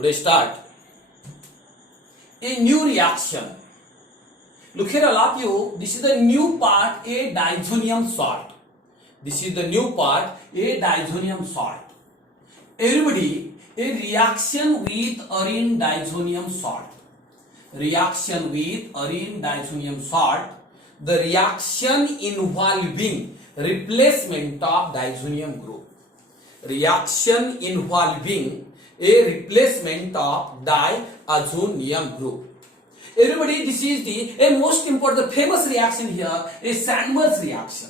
Today start a new reaction. Look here all of you, this is the new part, a diazonium salt. This is the new part, a diazonium salt. Everybody, a reaction with arene diazonium salt. Reaction with arene diazonium salt. The reaction involving replacement of diazonium group. Reaction involving a replacement of diazonium group. Everybody, this is the most important, the famous reaction here, a Sandmer's reaction.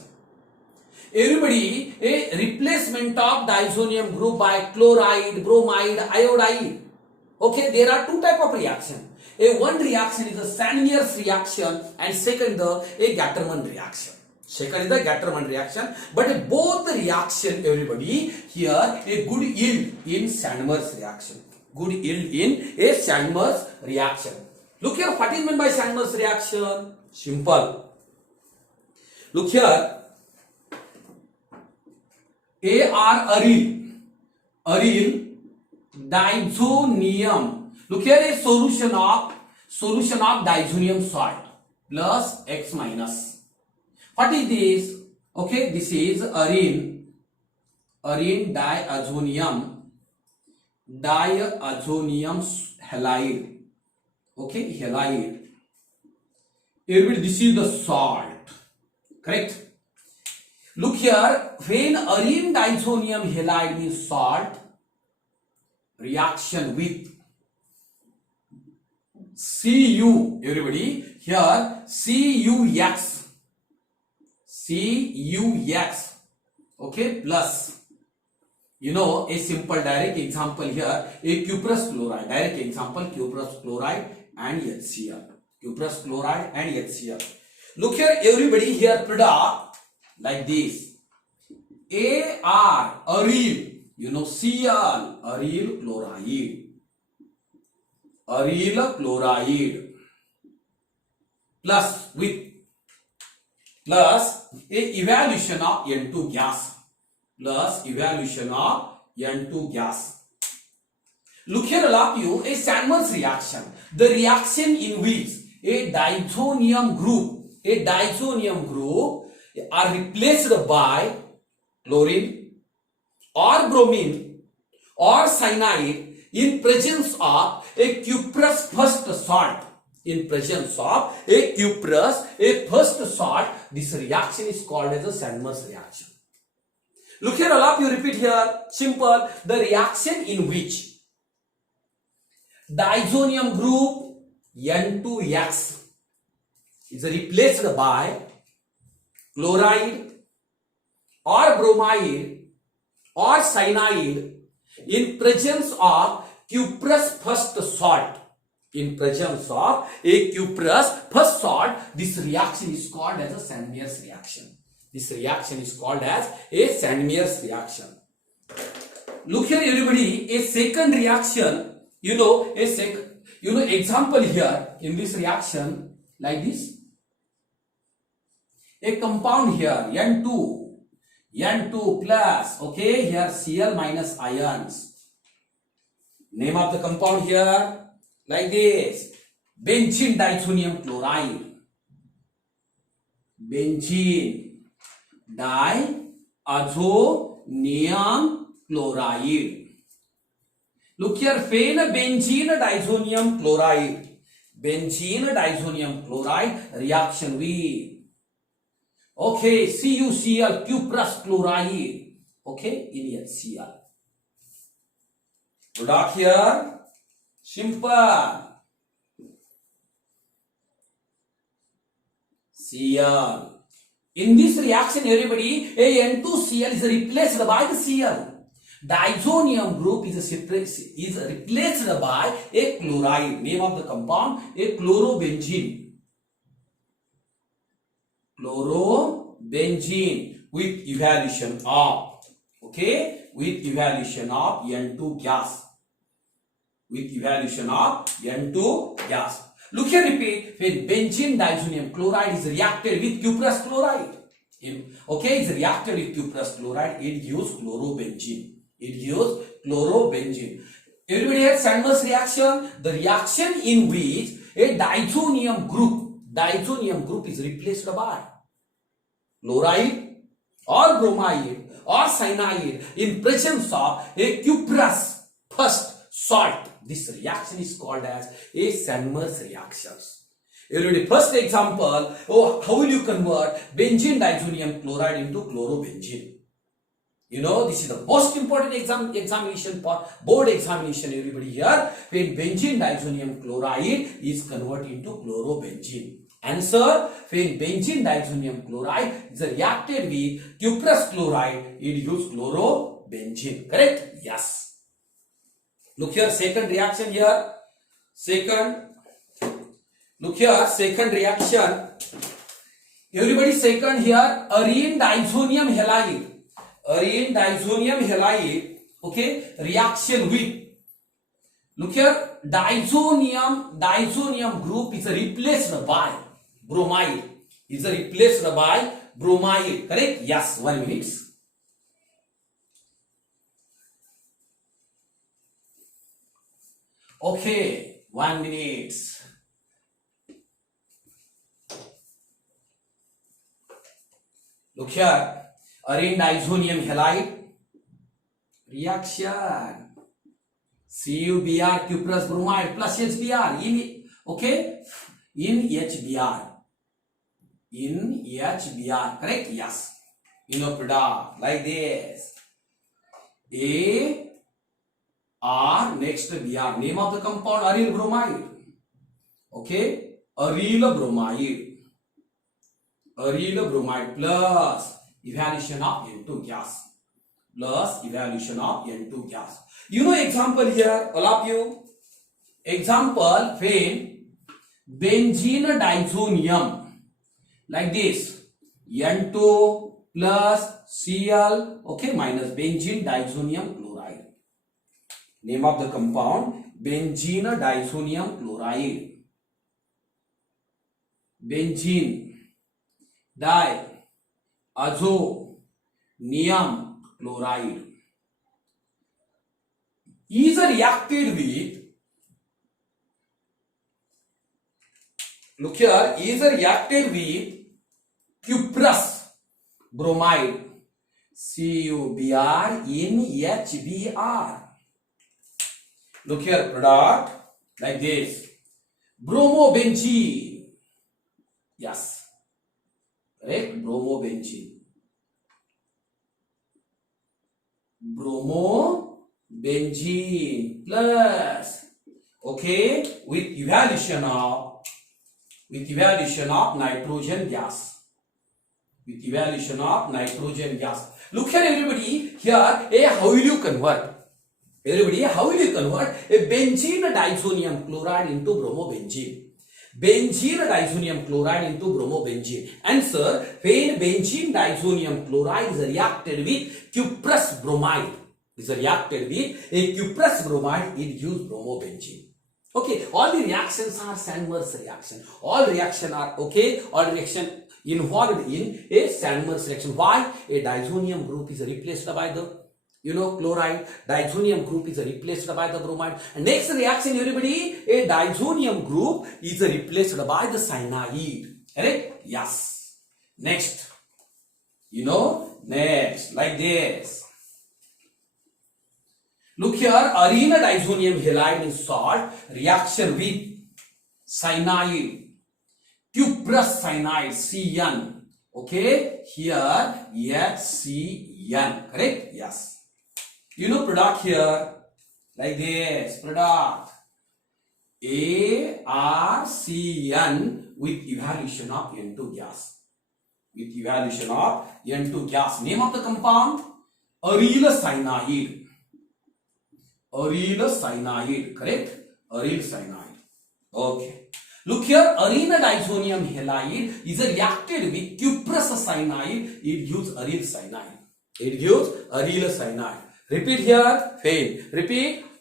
Everybody, a replacement of diazonium group by chloride, bromide, iodide. Okay, there are two type of reaction. One reaction is a Sandmer's reaction and second a Gattermann reaction. Second is the Gattermann reaction, but both the reaction, everybody, here a good yield in Sandmer's reaction. Good yield in a Sandmer's reaction. Look here, what is meant by Sandmer's reaction? Simple. Look here, aryl diazonium. Look here, a solution of diazonium salt plus X minus. What is this? Okay, this is arene diazonium halide. Okay, halide. Everybody, this is the salt. Correct? Look here, when arene diazonium halide means salt, reaction with Cu, everybody, here CuX, okay, plus, you know, a simple direct example here, a cuprous chloride, direct example, cuprous chloride and HCl, cuprous chloride and HCl. Look here, everybody, here product like this, aryl, you know, Cl, aryl chloride, plus a evaluation of N2 gas, Look here, all of you, a Sandmer's reaction, the reaction in which a diazonium group are replaced by chlorine or bromine or cyanide in presence of a cuprous first salt. In presence of a first salt, this reaction is called as a Sandmer's reaction. Look here, all of you, repeat here, simple, the reaction in which diazonium group N2X is replaced by chloride or bromide or cyanide in presence of cuprous first salt. In presence of a cuprous first salt, this reaction is called as a Sandmer's reaction. This reaction is called as a Sandmer's reaction. Look here, everybody, a second reaction, example here in this reaction like this. A compound here, N2 plus, okay, here Cl minus ions. Name of the compound here like this, benzene diazonium chloride. Benzene diazonium chloride. Look here, benzene diazonium chloride reaction with, okay, CuCl, cuprous chloride, okay, in HCl. Product here, simple, Cl. In this reaction, everybody, a N2Cl is replaced by the Cl. Diazonium group is replaced by a chloride. Name of the compound, a chlorobenzene. With evaluation of, okay, with evaluation of N2 gas. Look here, repeat, when benzene diazonium chloride is reacted with cuprous chloride, okay, is reacted with cuprous chloride, it gives chlorobenzene. Everybody has Sandmer's reaction, the reaction in which a diazonium group is replaced by chloride or bromide or cyanide in presence of a cuprous first salt. This reaction is called as a Sandmer's reactions. Everybody, first example, how will you convert benzene diazonium chloride into chlorobenzene? You know, this is the most important examination for board examination, everybody here, when benzene diazonium chloride is converted into chlorobenzene. Answer, when benzene diazonium chloride is reacted with cuprous chloride, it gives chlorobenzene. Correct? Yes. Look here, second reaction here. Look here, second reaction. Everybody, second here, arene diazonium halide. Arene diazonium halide, okay, reaction with, look here, diazonium group is replaced by bromide. Correct? Yes, 1 minute. Okay, 1 minute. Look here, arene diazonium halide reaction CuBr cuprous bromide plus HBr in, okay, in HBr, correct? Yes. Product like this, AR next Br, name of the compound aryl bromide, okay, aryl bromide plus evaluation of N2 gas. You know example here, all of you. Example, when benzene diazonium, like this, N2 plus Cl, okay, minus benzene diazonium chloride. Name of the compound, benzene diazonium chloride. Benzene diazonium chloride is reacted with, look here, is reacted with cuprous bromide CuBr in HBr. Look here, product like this, bromobenzene. Yes, correct, bromobenzene plus, okay, with evaluation of nitrogen gas. Look here, everybody, here, how will you convert? Everybody, how will you convert a benzene diazonium chloride into bromobenzene? Benzene diazonium chloride into bromobenzene. Answer, when benzene diazonium chloride is reacted with cuprous bromide, it gives bromobenzene. Okay, all the reactions are Sandmer's reaction. All reaction are, okay, all reaction involved in a Sandmer's reaction. Why? A diazonium group is replaced by the, chloride. Diazonium group is replaced by the bromide. And next reaction, everybody, a diazonium group is replaced by the cyanide. Correct? Yes. Next. Next, like this. Look here, arene diazonium halide is salt, reaction with cyanide, cuprous cyanide, Cn. Okay, here HCN. Correct? Yes. Product here, like this, product ARCN with evaluation of N2 gas. Name of the compound, aryl cyanide. Correct? Aryl cyanide. Okay. Look here, arene diazonium halide is reacted with cuprous cyanide. It gives aryl cyanide. Repeat here.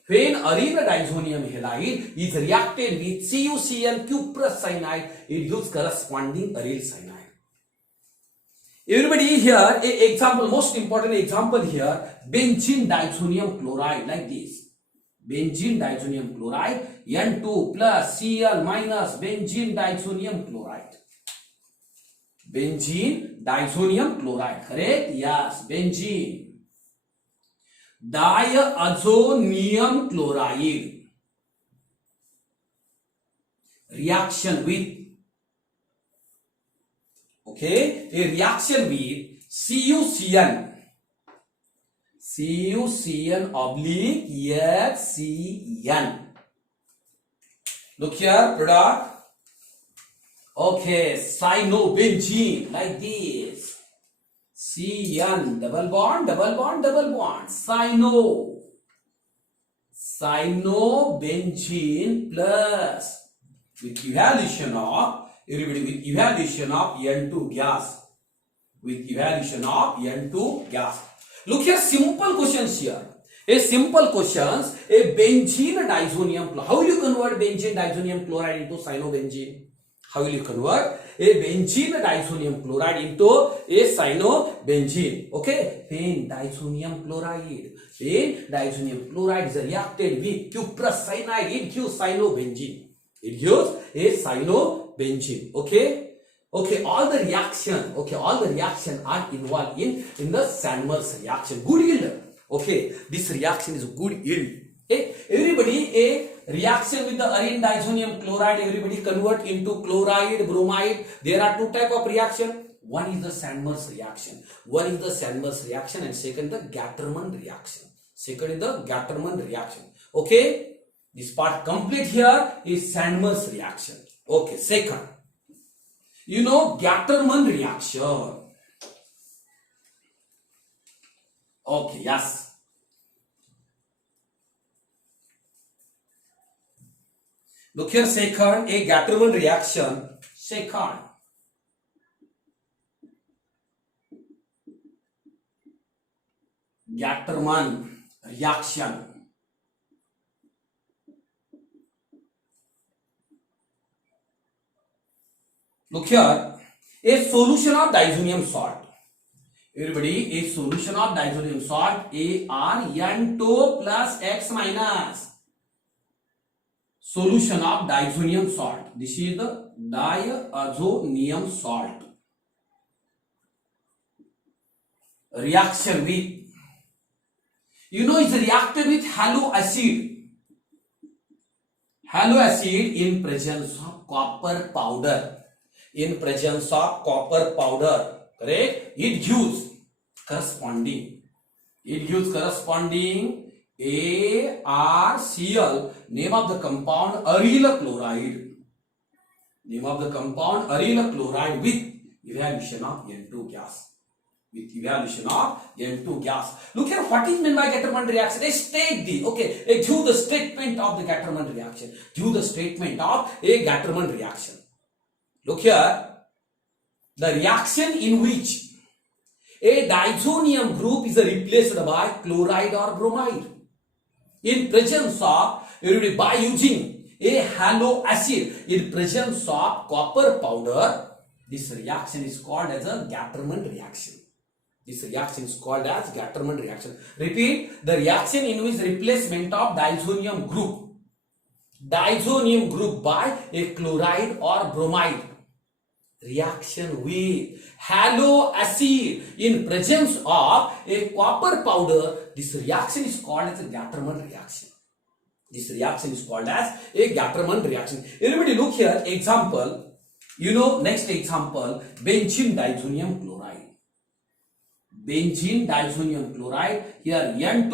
When arene diazonium halide is reacted with CuCl cuprous cyanide, it gives corresponding aryl cyanide. Everybody here, example, most important example here, benzene diazonium chloride, like this. benzene diazonium chloride, N2 plus Cl minus benzene diazonium chloride. Benzene diazonium chloride, correct? Yes, benzene diazonium chloride reaction with, okay, a reaction with CuCN oblique HCN. Look here, product. Okay, cyanobenzene, like this. CN, double bond, double bond, double bond. Cyanobenzene plus, with evaluation of, everybody, with evaluation of N2 gas. With evaluation of N2 gas. Look here, simple questions here. A simple questions, a benzene diazonium chloride. How will you convert benzene diazonium chloride into cyanobenzene? How will you convert a benzene diazonium chloride into a cyanobenzene? Okay, pain diazonium chloride. Pain diazonium chloride is reacted with cuprous cyanide. It gives cyanobenzene. It gives a cyanobenzene. Okay. Okay, all the reaction are involved in the Sandmer's reaction. Good yield. Okay, this reaction is good yield. Okay, everybody, a reaction with the arene diazonium chloride, everybody convert into chloride, bromide. There are two type of reaction. One is the Sandmer's reaction. And second the Gattermann reaction. Okay, this part complete here is Sandmer's reaction. Okay, second. You know Gattermann reaction. Okay, yes. Look here, second, a Gattermann reaction. Second. Gattermann reaction. Look here, a solution of diazonium salt. Everybody, a solution of diazonium salt, ArN2 plus X minus. Solution of diazonium salt. This is the diazonium salt. Reaction with, you know, it's reacted with halo acid. Halo acid in presence of copper powder. In presence of copper powder, correct? It gives corresponding ArCl, name of the compound aryl chloride. With evaluation of N2 gas. Look here, what is meant by Gattermann reaction? Give the statement of the Gattermann reaction. Look here, the reaction in which a diazonium group is replaced by chloride or bromide in presence of, by using a halo acid in presence of copper powder. This reaction is called as a Gattermann reaction. Repeat, the reaction in which replacement of diazonium group by a chloride or bromide. Reaction with halo acid in presence of a copper powder. This reaction is called as a Gattermann reaction. Everybody look here, example. You know, next example, benzene diazonium chloride. Here N2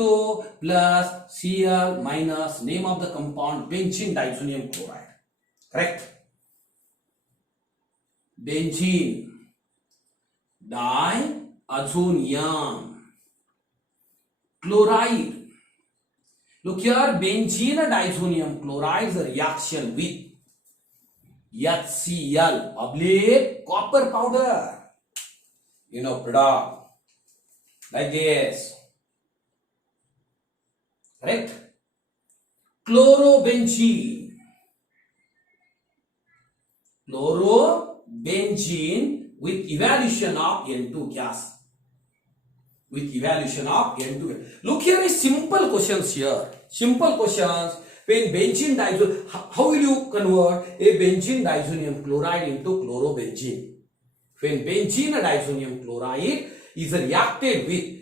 plus Cl minus, name of the compound benzene diazonium chloride. Correct? Benzene diazonium chloride. Look here, benzene diazonium chloride is a reaction with HCl oblique copper powder. You know, product like this. Correct? Chlorobenzene with evaluation of N2 gas. Look here, a simple questions here. Simple questions. When benzene diazonium, how will you convert a benzene diazonium chloride into chlorobenzene? When benzene diazonium chloride is reacted with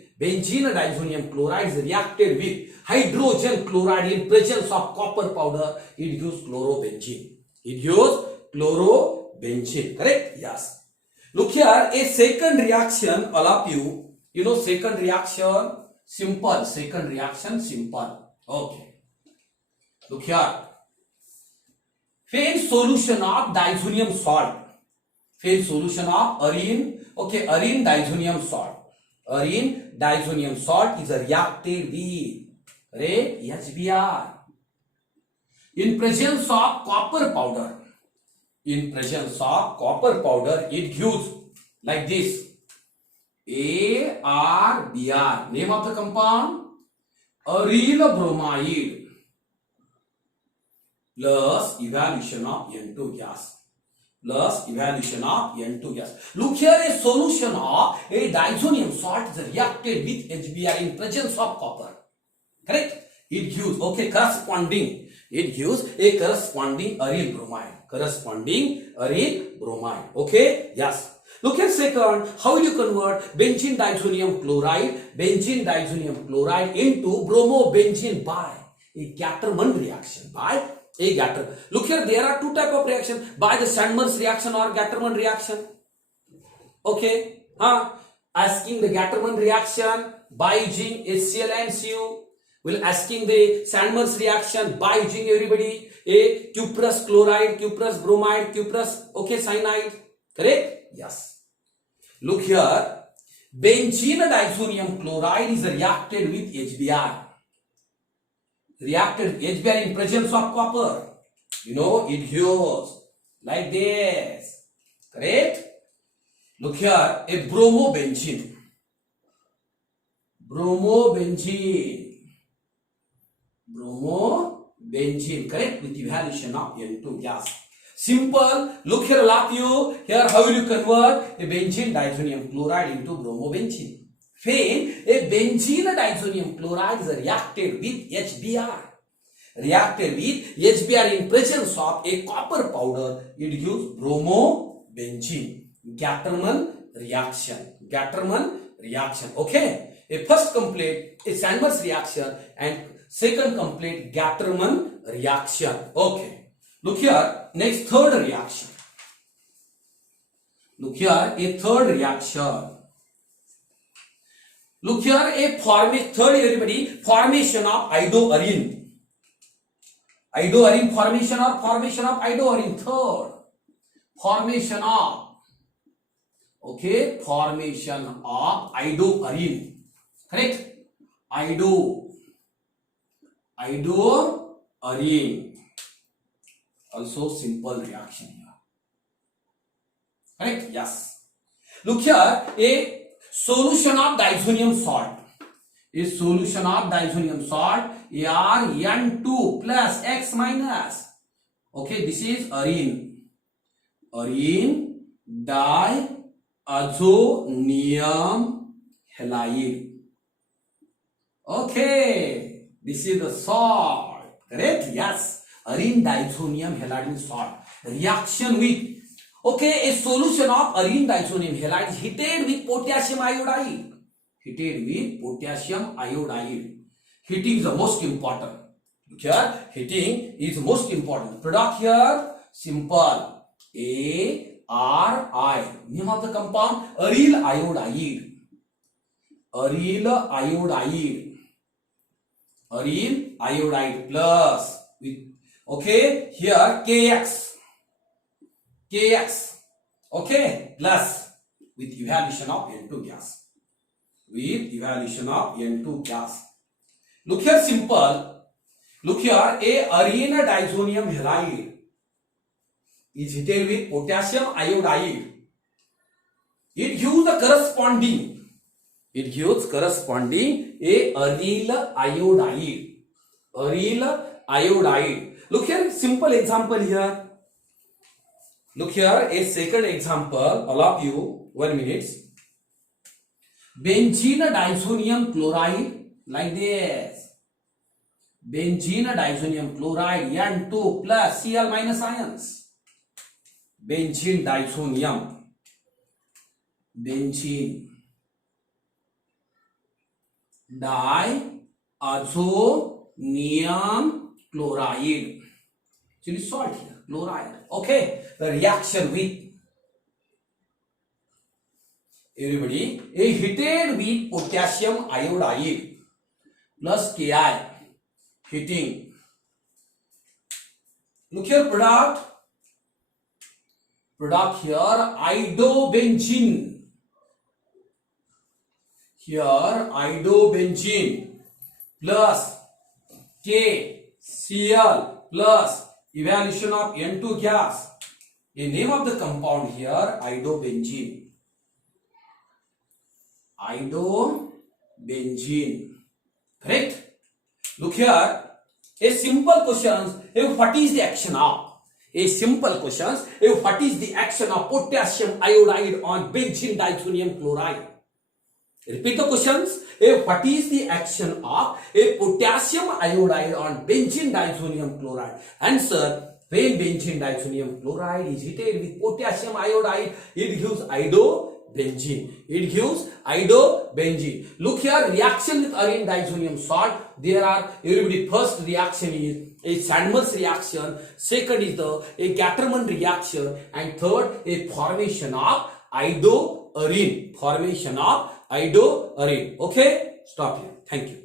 hydrogen chloride in presence of copper powder, it gives chlorobenzene. It gives chlorobenzene. Correct? Yes. Look here, a second reaction, all of you, second reaction, simple. Second reaction, simple. Okay. Look here. When solution of diazonium salt, when solution of arene diazonium salt. Arene diazonium salt is reacted with HBr in presence of copper powder. In presence of copper powder, it gives like this: ArBr. Name of the compound, aryl bromide, plus evaluation of N2 gas. Plus evaluation of N2 gas. Look here, a solution of a diazonium salt is reacted with HBr in presence of copper. Correct? It gives, corresponding. It gives a corresponding aryl bromide. Corresponding aryl bromide. Okay? Yes. Look at second, how will you convert benzene diazonium chloride into bromobenzene by a Gattermann reaction. Look here, there are two type of reaction, by the Sandmann's reaction or Gattermann reaction. Okay, asking the Gattermann reaction by using HCl and Cu. Will asking the Sandmann's reaction by using everybody a cuprous chloride, cuprous bromide, cuprous cyanide. Correct? Yes. Look here, benzene diazonium chloride is reacted with HBr. Reacted HBr in presence of copper. It gives like this. Correct? Look here, a bromobenzene. Bromobenzene, correct, with evaluation of N2 gas. Simple. Look here, all of you. Here, how will you convert a benzene diazonium chloride into bromobenzene? When a benzene diazonium chloride is reacted with HBr. Reacted with HBr in presence of a copper powder, it gives bromobenzene. Gattermann reaction. Okay. A first complete a Sandmann's reaction and second complete Gattermann reaction. Okay. Look here, next third reaction. Look here, a third reaction. Look here, a formation of idoarene. Idoarene formation or formation of idoarene. Third. Formation of idoarene. Correct? Idoarene. Also simple reaction here. Correct? Yes. Look here, a solution of diazonium salt. A solution of diazonium salt, An2 plus X minus. Okay, this is arene. Arene diazonium halide. Okay, this is the salt. Correct? Yes. Arene diazonium halide salt. Reaction with a solution of arene diazonium halide is heated with potassium iodide. Heating is the most important. Look here, heating is most important. Product here, simple. ARI. Name of the compound, aryl iodide. Aryl iodide plus with here KX. Plus with evaluation of N2 gas. Look here, simple. Look here, a arene diazonium halide is heated with potassium iodide. It gives corresponding a aryl iodide. Look here, simple example here. Look here, a second example. All of you, 1 minute. Benzene diazonium chloride like this. benzene diazonium chloride N2 plus Cl minus ions. Benzene diazonium, benzene diazonium chloride, actually salt here, chloride. Okay, the reaction with, everybody, a heated with potassium iodide plus Ki, heating. Look here, product here, idobenzene. Here idobenzene plus KCl plus evaluation of N2 gas. The name of the compound here, idobenzene. Idobenzene. Correct? Look here. A simple question. What is the action of? A simple question. What is the action of potassium iodide on benzene diazonium chloride? Repeat the questions. What is the action of a potassium iodide on benzene diazonium chloride? Answer. When benzene diazonium chloride is heated with potassium iodide, it gives idobenzene. It gives idobenzene. Look here, reaction with arene diazonium salt. There are, everybody, first reaction is a Sandmer's reaction, second is a Gattermann reaction, and third a formation of idoarene. Formation of idoarene. Okay, stop here. Thank you.